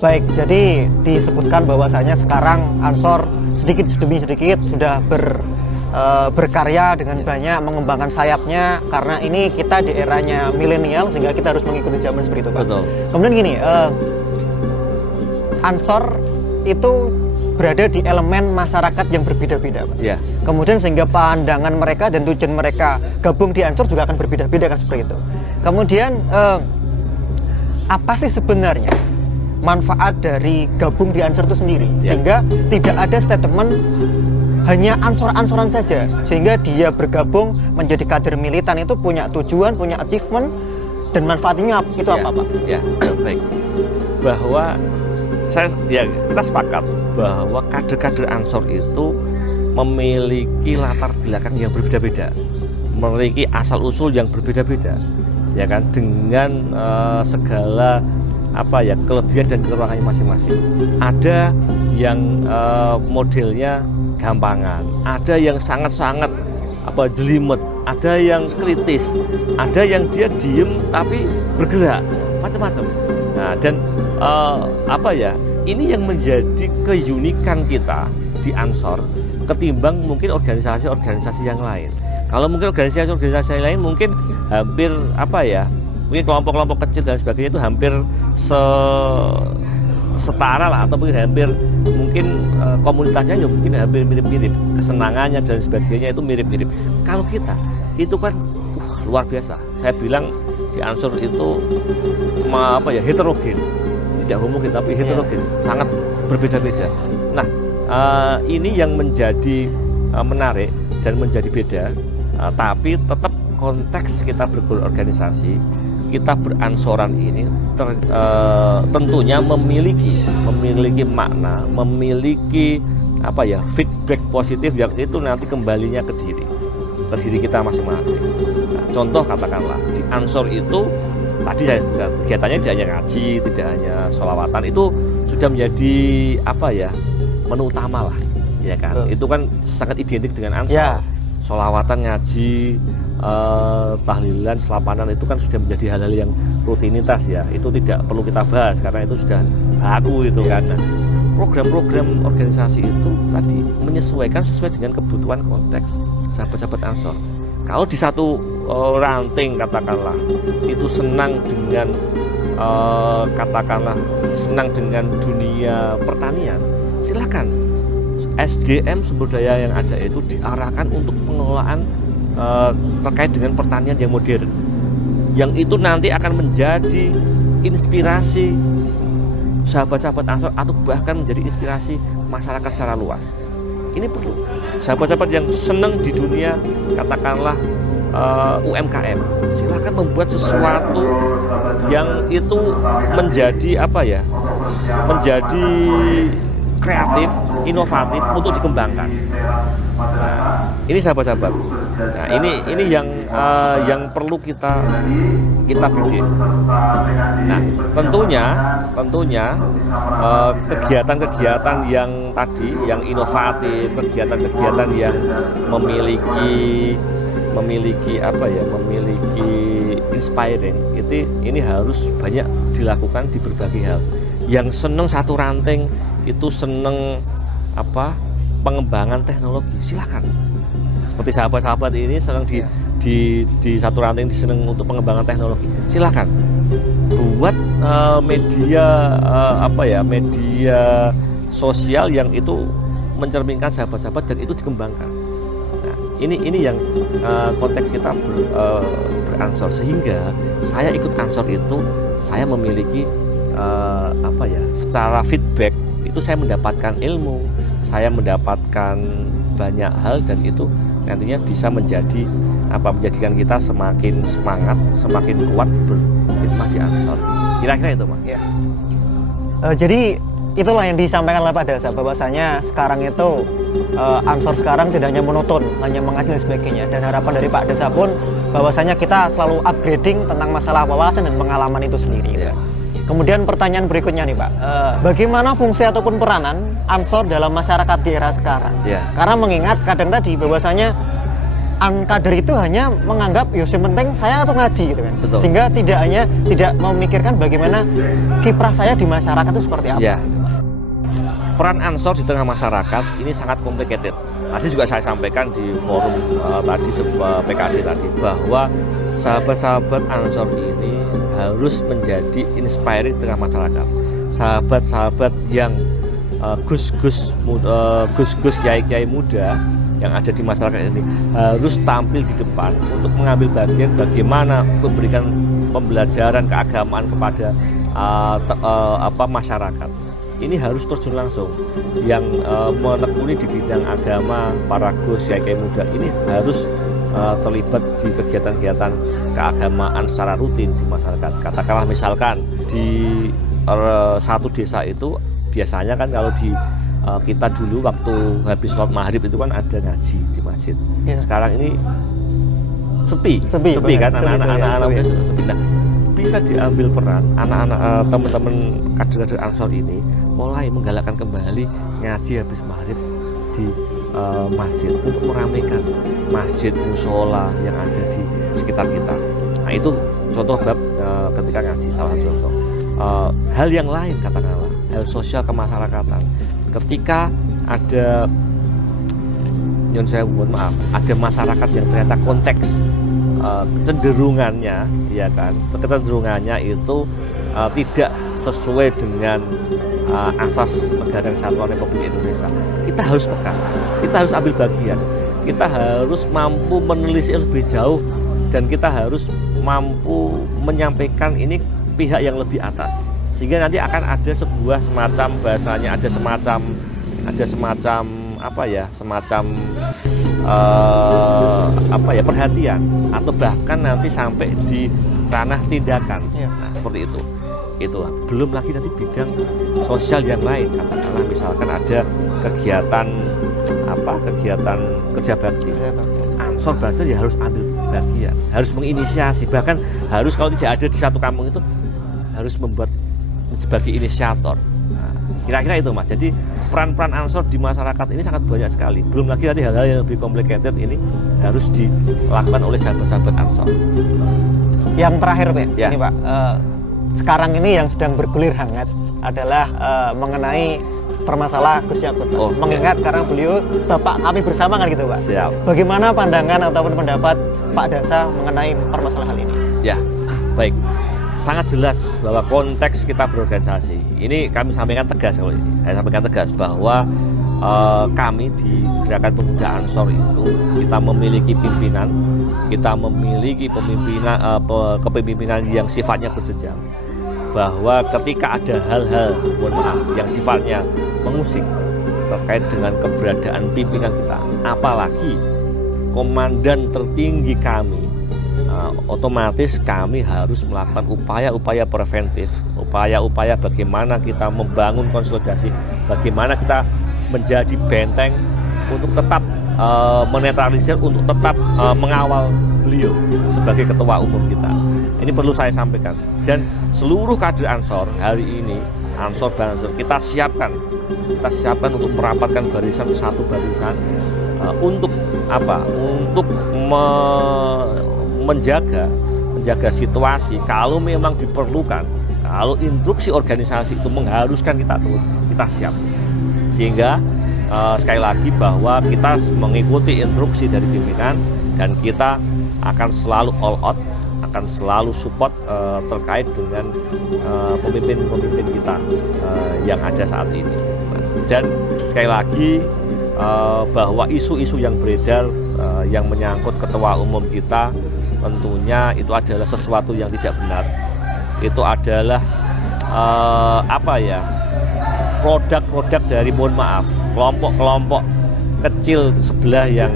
Baik, jadi disebutkan bahwasanya sekarang Ansor sedikit demi sedikit sudah berkarya dengan banyak mengembangkan sayapnya, karena ini kita di eranya milenial sehingga kita harus mengikuti zaman seperti itu, Pak. Betul. Kemudian gini, Ansor itu berada di elemen masyarakat yang berbeda-beda, Pak. Ya. Kemudian sehingga pandangan mereka dan tujuan mereka gabung di Ansor juga akan berbeda-beda kan seperti itu. Kemudian apa sih sebenarnya manfaat dari gabung di Ansor itu sendiri, sehingga tidak ada statement hanya ansor-ansoran saja, sehingga dia bergabung menjadi kader militan itu punya tujuan, punya achievement, dan manfaatnya itu apa, Pak? Ya, baik. Bahwa kita sepakat bahwa kader-kader Ansor itu memiliki latar belakang yang berbeda-beda, memiliki asal-usul yang berbeda-beda, ya kan, dengan segala kelebihan dan kekurangannya masing-masing. Ada yang modelnya gampangan, ada yang sangat-sangat jelimet, ada yang kritis, ada yang dia diem tapi bergerak, macam-macam. Nah, dan ini yang menjadi keunikan kita di Ansor ketimbang mungkin organisasi-organisasi yang lain. Kalau mungkin organisasi-organisasi lain mungkin hampir mungkin kelompok-kelompok kecil dan sebagainya itu hampir setara lah, atau mungkin komunitasnya ya mungkin hampir mirip-mirip, kesenangannya dan sebagainya itu mirip-mirip. Kalau kita itu kan luar biasa. Saya bilang di Ansor itu heterogen, tidak homogen tapi heterogen, sangat berbeda-beda. Nah, ini yang menjadi menarik dan menjadi beda, tapi tetap konteks kita berorganisasi, kita beransoran ini tentunya memiliki makna, memiliki feedback positif yang itu nanti kembalinya ke diri kita masing-masing. Nah, contoh katakanlah di Ansor itu tadi kegiatannya tidak hanya ngaji, tidak hanya sholawatan, itu sudah menjadi menu utama lah, ya kan? Itu kan sangat identik dengan Ansor. Ya. Sholawatan, ngaji, tahlilan, selapanan itu kan sudah menjadi hal-hal yang rutinitas ya. Itu tidak perlu kita bahas karena itu sudah baku itu kan. Nah, program-program organisasi itu tadi menyesuaikan sesuai dengan kebutuhan konteks sahabat-sahabat Ansor. Kalau di satu ranting katakanlah itu senang dengan senang dengan dunia pertanian, silakan SDM sumber daya yang ada itu diarahkan untuk pengelolaan terkait dengan pertanian yang modern, yang itu nanti akan menjadi inspirasi sahabat-sahabat Ansor atau bahkan menjadi inspirasi masyarakat secara luas. Ini perlu sahabat-sahabat yang senang di dunia katakanlah UMKM, silakan membuat sesuatu yang itu menjadi menjadi kreatif, inovatif untuk dikembangkan. Nah, ini sahabat-sahabat. Nah, ini yang perlu kita bikin. Nah, tentunya kegiatan-kegiatan yang tadi, yang inovatif, kegiatan-kegiatan yang memiliki inspiring, ini harus banyak dilakukan di berbagai hal. Yang seneng satu ranting itu seneng pengembangan teknologi, silakan. Seperti sahabat-sahabat ini senang di satu ranting senang untuk pengembangan teknologi, silakan buat media media sosial yang itu mencerminkan sahabat-sahabat dan itu dikembangkan. Nah, ini yang konteks kita beransor, sehingga saya ikut ansor itu saya memiliki secara feedback itu saya mendapatkan ilmu, saya mendapatkan banyak hal, dan itu nantinya bisa menjadikan kita semakin semangat, semakin kuat berkhidmat di Ansor. Kira-kira itu, Mas. Ya. Jadi itulah yang disampaikan oleh Pak Dasa, bahwasanya sekarang itu Ansor sekarang tidak hanya monoton, hanya mengaji dan sebagainya. Dan harapan dari Pak Dasa pun bahwasanya kita selalu upgrading tentang masalah wawasan dan pengalaman itu sendiri. Ya. Kemudian pertanyaan berikutnya nih Pak, bagaimana fungsi ataupun peranan Ansor dalam masyarakat di era sekarang? Ya. Karena mengingat kadang tadi bahwasanya kader itu hanya menganggap ya yang penting saya atau ngaji gitu kan. Betul. Sehingga tidak memikirkan bagaimana kiprah saya di masyarakat itu seperti apa. Ya. Peran Ansor di tengah masyarakat ini sangat complicated. Tadi juga saya sampaikan di forum tadi sebuah PKD tadi bahwa sahabat-sahabat Ansor ini harus menjadi inspiring di tengah masyarakat. Sahabat-sahabat yang gus-gus kiai-kiai muda yang ada di masyarakat ini harus tampil di depan untuk mengambil bagian bagaimana memberikan pembelajaran keagamaan kepada masyarakat. Ini harus terjun langsung. Yang menekuni di bidang agama, para gus kiai muda ini harus terlibat di kegiatan-kegiatan keagamaan secara rutin di masyarakat. Katakanlah misalkan di satu desa itu biasanya kan kalau di kita dulu waktu habis sholat maghrib itu kan ada ngaji di masjid. Ya. Sekarang ini sepi kan, anak-anak muda sepi. Nah, bisa diambil peran anak-anak teman-teman kader-kader Ansor ini mulai menggalakkan kembali ngaji habis maghrib di masjid untuk meramaikan masjid musola yang ada di sekitar kita. Nah itu contoh bab ketika ngaji, salah satu contoh. Hal yang lain katakanlah hal sosial kemasyarakatan. Ketika ada ada masyarakat yang ternyata konteks kecenderungannya, ya kan, kecenderungannya itu tidak sesuai dengan asas Negara Kesatuan Republik Indonesia. Kita harus peka, kita harus ambil bagian, kita harus mampu menelisik lebih jauh, dan kita harus mampu menyampaikan ini pihak yang lebih atas. Sehingga nanti akan ada sebuah semacam bahasanya, ada semacam perhatian atau bahkan nanti sampai di ranah tindakan. Nah, seperti itu. Belum lagi nanti bidang sosial yang lain, katakanlah misalkan ada kegiatan kerja bakti. Ansor Banser ya harus ambil bagian, harus menginisiasi, bahkan harus kalau tidak ada di satu kampung itu harus membuat sebagai inisiator. Nah, kira-kira itu Mas. Jadi peran-peran Ansor di masyarakat ini sangat banyak sekali. Belum lagi nanti hal-hal yang lebih complicated ini harus dilakukan oleh sahabat-sahabat Ansor. Yang terakhir Pak, ya. Ini Pak, sekarang ini yang sedang bergulir hangat adalah mengenai permasalahan Gus Yakut. Mengingat karena beliau Bapak kami bersama kan gitu Pak. Siap. Bagaimana pandangan ataupun pendapat Pak Dasa mengenai permasalahan ini? Ya, baik. Sangat jelas bahwa konteks kita berorganisasi ini kami sampaikan tegas kalau ini. Saya sampaikan tegas bahwa kami di Gerakan Pemuda Ansor itu kita memiliki pimpinan, kita memiliki kepemimpinan yang sifatnya berjenjang. Bahwa ketika ada hal-hal, mohon maaf, yang sifatnya mengusik terkait dengan keberadaan pimpinan kita, apalagi komandan tertinggi kami, otomatis kami harus melakukan upaya-upaya preventif, upaya-upaya bagaimana kita membangun konsolidasi, bagaimana kita menjadi benteng untuk tetap menetralisir, untuk tetap mengawal beliau sebagai ketua umum kita. Ini perlu saya sampaikan. Dan seluruh kader Ansor hari ini, Ansor Banser, kita siapkan untuk merapatkan barisan satu barisan untuk apa? Untuk menjaga situasi. Kalau memang diperlukan, kalau instruksi organisasi itu mengharuskan kita turun, kita siap. Sehingga sekali lagi bahwa kita mengikuti instruksi dari pimpinan dan kita akan selalu all out, akan selalu support terkait dengan pemimpin-pemimpin kita yang ada saat ini. Dan sekali lagi bahwa isu-isu yang beredar yang menyangkut ketua umum kita tentunya itu adalah sesuatu yang tidak benar. Itu adalah produk-produk dari, mohon maaf, kelompok-kelompok kecil sebelah yang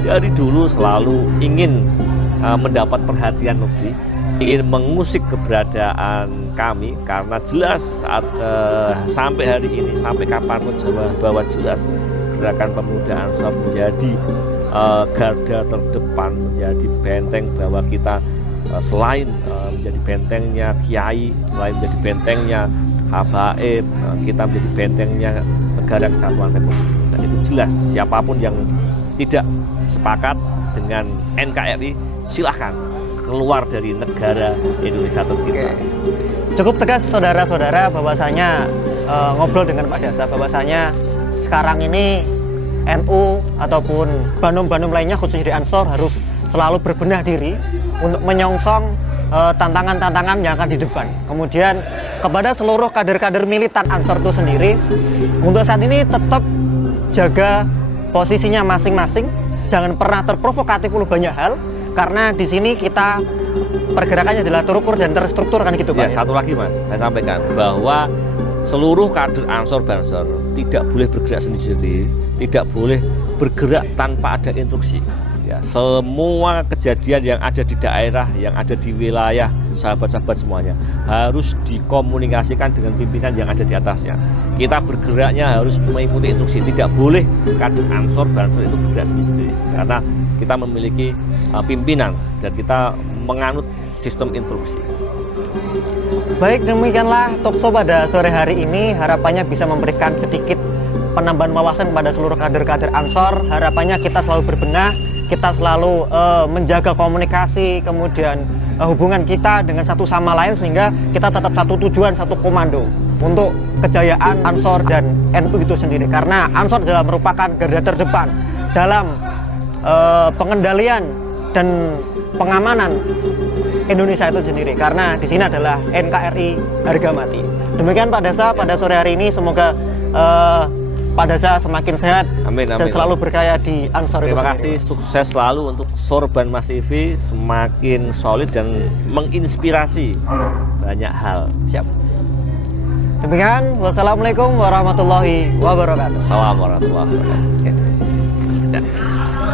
dari dulu selalu ingin mendapat perhatian lebih, ingin mengusik keberadaan kami, karena jelas saat sampai hari ini, sampai kapanpun bahwa jelas Gerakan Pemuda Ansor menjadi garda terdepan, menjadi benteng bahwa kita selain menjadi bentengnya kiai, selain menjadi bentengnya habaib, kita menjadi bentengnya Negara Kesatuan Republik Indonesia. Itu jelas, siapapun yang tidak sepakat dengan NKRI, silahkan keluar dari negara Indonesia tercinta. Cukup tegas saudara-saudara bahwasanya ngobrol dengan Pak Dasa bahwasanya sekarang ini NU ataupun Banum-Banum lainnya khususnya di Ansor harus selalu berbenah diri untuk menyongsong tantangan-tantangan yang akan di depan. Kemudian kepada seluruh kader-kader militan Ansor itu sendiri, untuk saat ini tetap jaga posisinya masing-masing, jangan pernah terprovokatif oleh banyak hal, karena di sini kita pergerakannya adalah terukur dan terstruktur kan gitu Pak. Ya, satu lagi Mas, saya sampaikan bahwa seluruh kader Ansor Banser tidak boleh bergerak sendiri, tidak boleh bergerak tanpa ada instruksi. Ya, semua kejadian yang ada di daerah, yang ada di wilayah sahabat-sahabat semuanya harus dikomunikasikan dengan pimpinan yang ada di atasnya. Kita bergeraknya harus mengikuti instruksi, tidak boleh kader Ansor Banser itu bergerak sendiri, karena kita memiliki pimpinan dan kita menganut sistem instruksi. Baik, demikianlah talkshow pada sore hari ini. Harapannya bisa memberikan sedikit penambahan wawasan kepada seluruh kader-kader Ansor. Harapannya kita selalu berbenah, kita selalu menjaga komunikasi, kemudian hubungan kita dengan satu sama lain sehingga kita tetap satu tujuan, satu komando untuk kejayaan Ansor dan NU itu sendiri. Karena Ansor adalah merupakan garda terdepan dalam pengendalian dan pengamanan Indonesia itu sendiri, karena di sini adalah NKRI harga mati. Demikian Pak Dasa pada sore hari ini, semoga Pak Dasa semakin sehat amin, dan selalu berkaya di Ansor. Terima kasih, sukses selalu untuk Sorban Mas TV, semakin solid dan menginspirasi banyak hal. Siap. Demikian, wassalamualaikum warahmatullahi wabarakatuh. Assalamualaikum warahmatullahi wabarakatuh.